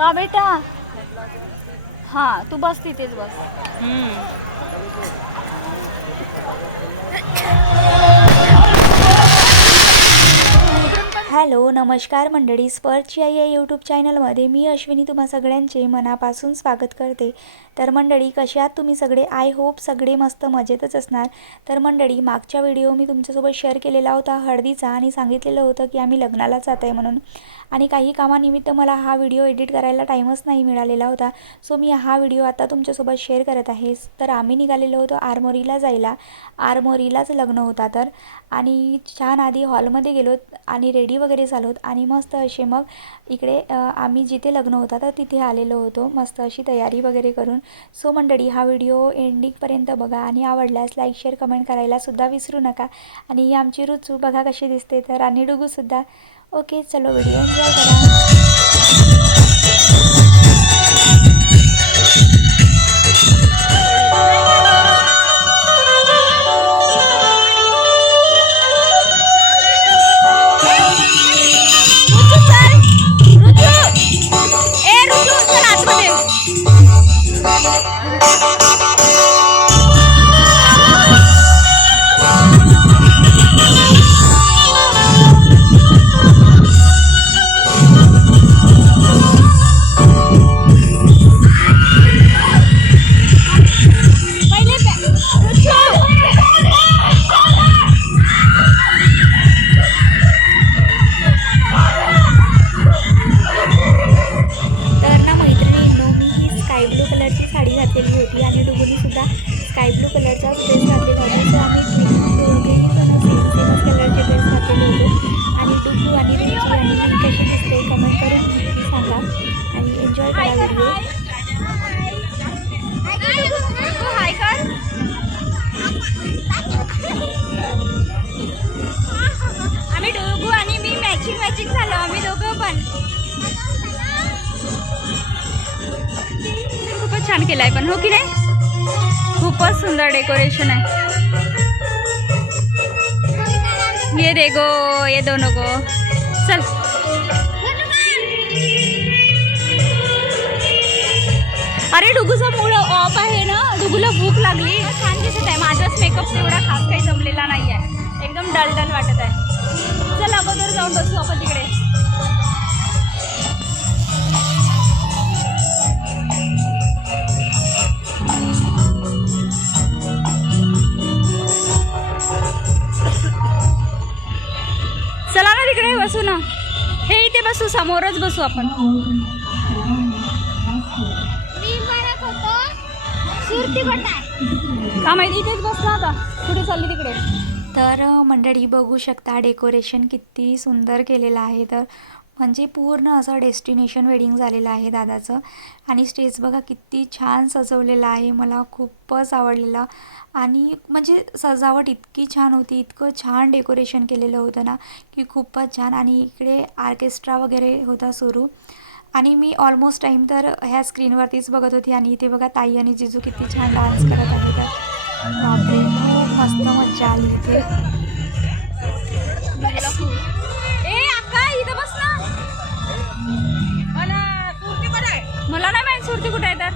का बेटा? हां तू बस तिथेच बस. हॅलो नमस्कार मंडळी, स्पर्शची आई या यूट्यूब चॅनलमध्ये मी अश्विनी तुम्हा सगळ्यांचे मनापासून स्वागत करते. तर मंडळी कशा आहात तुम्ही सगळे? आय होप सगळे मस्त मजेतच असणार. तर मंडळी मागच्या व्हिडिओ मी तुमच्यासोबत शेअर केलेला होता हळदीचा आणि सांगितलेलं होतं की आम्ही लग्नाला जात आहे म्हणून. आणि काही कामानिमित्त मला हा व्हिडिओ एडिट करायला टाईमच नाही मिळालेला होता. सो मी हा व्हिडिओ आता तुमच्यासोबत शेअर करत आहे. तर आम्ही निघालेलो होतो आरमोरीला जायला. आरमोरीलाच लग्न होता तर. आणि छान आधी हॉलमध्ये गेलो आणि रेडी वगैरे झालोत आणि मस्त असे मग इकडे आम्ही जिथे लग्न होता तर तिथे आलेलो होतो मस्त अशी तयारी वगैरे करून. सो मंडळी हा व्हिडिओ एंडिंगपर्यंत बघा आणि आवडल्यास लाईक शेअर कमेंट करायला सुद्धा विसरू नका. आणि ही आमची रुचू बघा कशी दिसते तर, आणि डुगूसुद्धा. ओके चलो व्हिडिओ एन्जॉय करा. साडी घातलेली होती आणि डुगूनी सुद्धा स्काय ब्लू कलरचा ड्रेस घातलेला होता. सो आम्ही दोघेही जण सेमच कलरचे ड्रेस घातलेले होते. आणि डुगू आणि रुची आणि मी कशी दिसते कमेंट करून नक्की सांगा आणि एन्जॉय करा व्हिडिओ. हाय कर. आम्ही डुगू आणि मी मॅचिंग झालो आम्ही दोघं पण. खूपच छान केलं आहे पण, हो की नाही? खूपच सुंदर डेकोरेशन आहे. ये देखो ये दोनों को चल. अरे डुगूचा मूड ऑफ आहे ना, डुगूला भूक लागली. छान दिसत आहे. माझाच मेकअप एवढा खास काही जमलेला नाही आहे, एकदम डल वाटत आहे. चल अगोदर जाऊन बसू आपण तिकडे. चला ना तिकडे बसू ना. हे इथे बसू, समोरच बसू आपण. का माहिती इथेच बस ना, आता कुठे चालली तिकडे. तर मंडळी बघू शकता डेकोरेशन किती सुंदर केलेलं आहे. तर म्हणजे पूर्ण असं डेस्टिनेशन वेडिंग झालेलं आहे दादाचं. आणि स्टेज बघा किती छान सजवलेलं आहे, मला खूपच आवडलेलं. आणि म्हणजे सजावट इतकी छान होती, इतकं छान डेकोरेशन केलेलं होतं ना की खूपच छान. आणि इकडे ऑर्केस्ट्रा वगैरे होता सुरू. आणि मी ऑलमोस्ट टाईम तर ह्या स्क्रीनवरतीच बघत होती. आणि इथे बघा ताई आणि जिजू किती छान डान्स करत आहे. तर बापरे खूप मस्त मज्जा आली इथे. इथं बस ना. मला नाही माहिती सुरती कुठे आहे तर.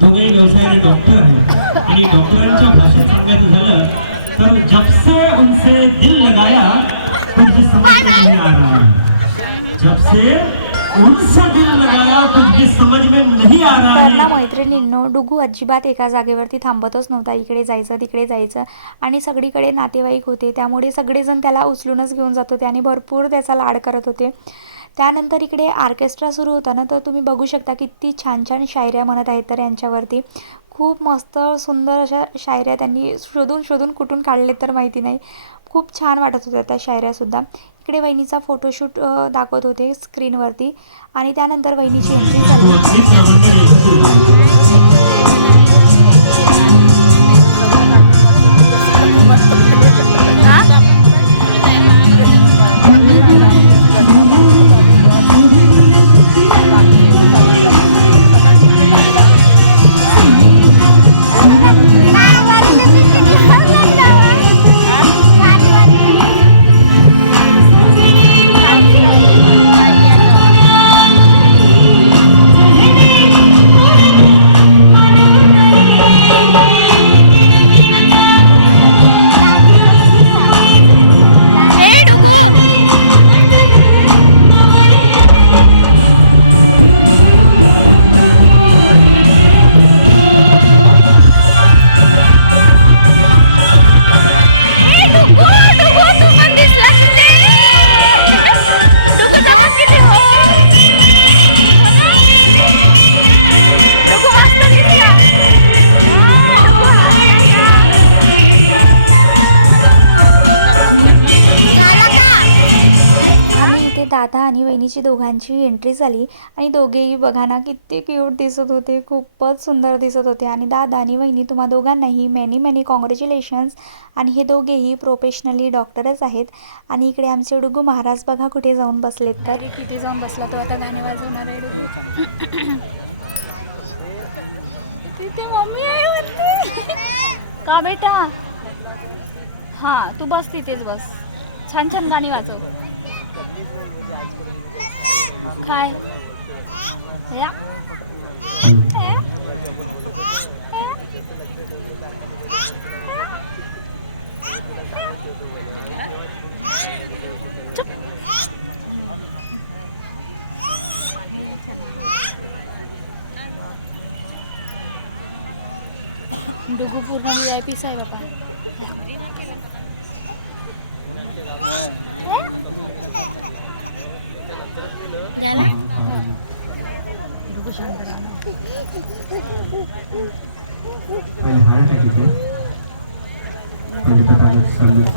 दोघे व्यवसायाने डॉक्टर आहे आणि डॉक्टरांच्या भाषेत सांगायचं झालं तर जब से उनसे दिल लगाया कुछ समझ में नहीं आ रहा है. जब से उनसे दिल लगाया कुछ समझ में नहीं आ रहा है. तर मैत्रिणींनो डुगू अजिबात एका जागेवरती थांबतच नव्हता. इकडे जायचं तिकडे जायचं आणि सगळीकडे नातेवाईक होते त्यामुळे सगळेजण त्याला उचलूनच घेऊन जात होते आणि भरपूर त्याचा लाड करत होते. त्यानंतर इकडे ऑर्केस्ट्रा सुरू होता ना, तर तुम्ही बघू शकता किती छान छान शायऱ्या म्हणत आहेत तर यांच्यावरती खूप मस्त सुंदर अशा शायऱ्या त्यांनी शोधून शोधून कुठून काढले तर माहिती नाही. खूप छान वाटत होत्या त्या शायऱ्यासुद्धा. इकडे वहिनीचा फोटोशूट दाखवत होते स्क्रीनवरती आणि त्यानंतर वहिनीची एंट्री झाली. दादा आणि वहिनीची दोघांची एंट्री झाली आणि दोघेही बघा ना किती क्यूट दिसत होते, खूपच सुंदर दिसत होते. आणि दादा आणि वहिनी तुम्हा दोघांनाही मेनी मेनी कॉंग्रॅच्युलेशन्स. आणि हे दोघेही प्रोफेशनली डॉक्टरच आहेत. आणि इकडे आमचे डुगू महाराज बघा कुठे जाऊन बसलेत, तर किती जाऊन बसला तो आता गाणे वाजवणार आहे डुगू. तिथे मम्मी आहे वरती. का बेटा? हां तू बस तिथेच बस, छान छान गाणी वाजव. काय या डुगू पूर्ण VIP आहे बाबा. डुगू शांत राहा. पहिले हार टाकीचे, पहिले पटाकत संगीत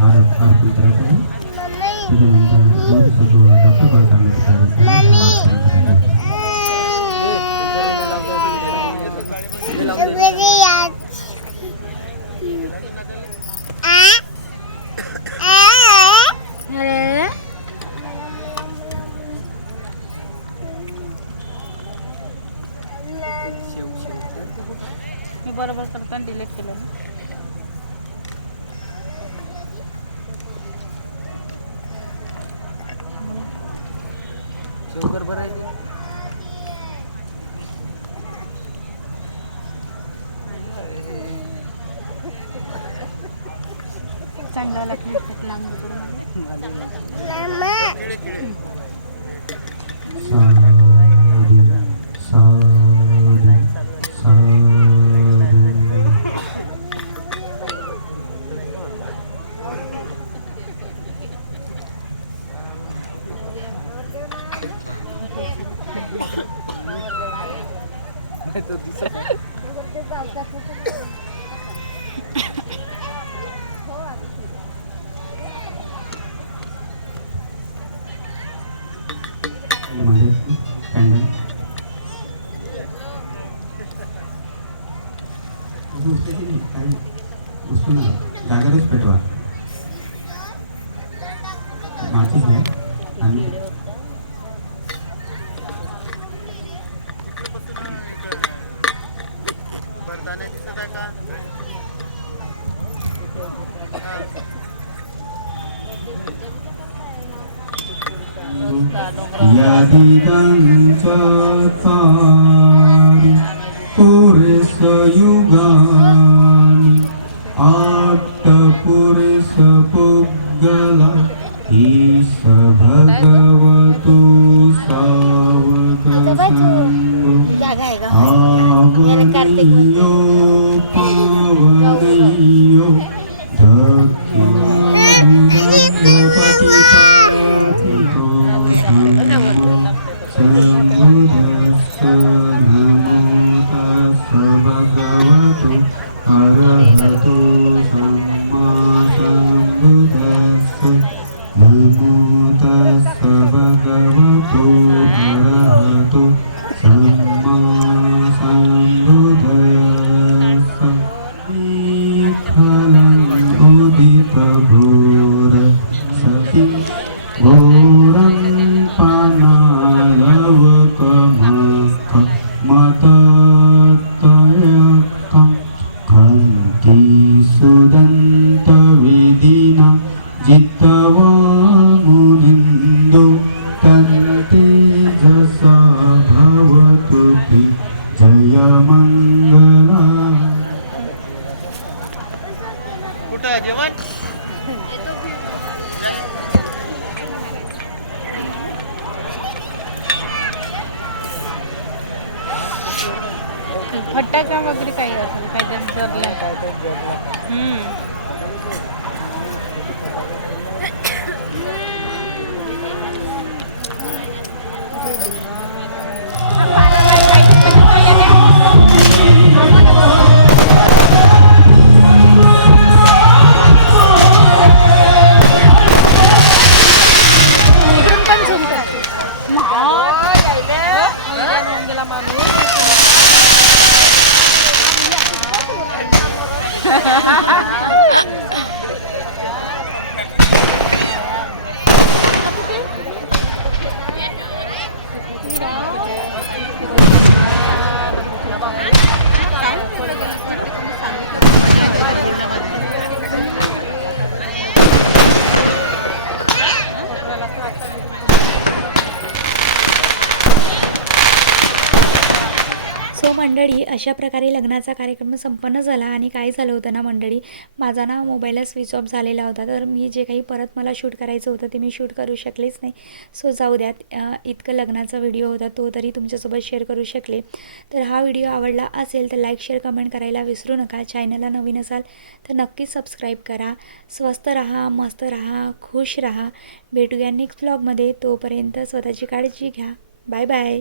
हार अर्पण करायचं आहे. त्याच्यानंतर डॉक्टर बाळकांना मी बरोबर करताना डिलीट केलं. बरोबर आहे. चांगला लागला खूप लांब जागरच पेटवा माचीस घ्या आणि यादिदांचा तारी पुरेस युगानी आट्ट पुरेस पुगला ईश भगवतो सावक आवनियो पावनियो धक्की पतिपाथितो लागला फटाका वगैरे काही असेल काही जरला पण झूम करते गेला माणूस सो मंडळी, अशा प्रकारे लग्नाचा कार्यक्रम संपन्न झाला. आणि काय झालं होतं ना मंडळी, माझा ना मोबाईलला स्विच ऑफ झालेला होता, तर मी जे काही परत मला शूट करायचं होतं ते मी शूट करू शकलेच नाही. सो जाऊ द्यात, इतकं लग्नाचा व्हिडिओ होता तो तरी तुमच्यासोबत शेअर करू शकले. तर हा व्हिडिओ आवडला असेल तर लाईक शेअर कमेंट करायला विसरू नका. चॅनलला नवीन असाल तर नक्कीच सबस्क्राईब करा. स्वस्त राहा, मस्त राहा, खुश राहा. भेटूया नेक्स्ट व्लॉगमध्ये. तोपर्यंत स्वतःची काळजी घ्या. Bye bye.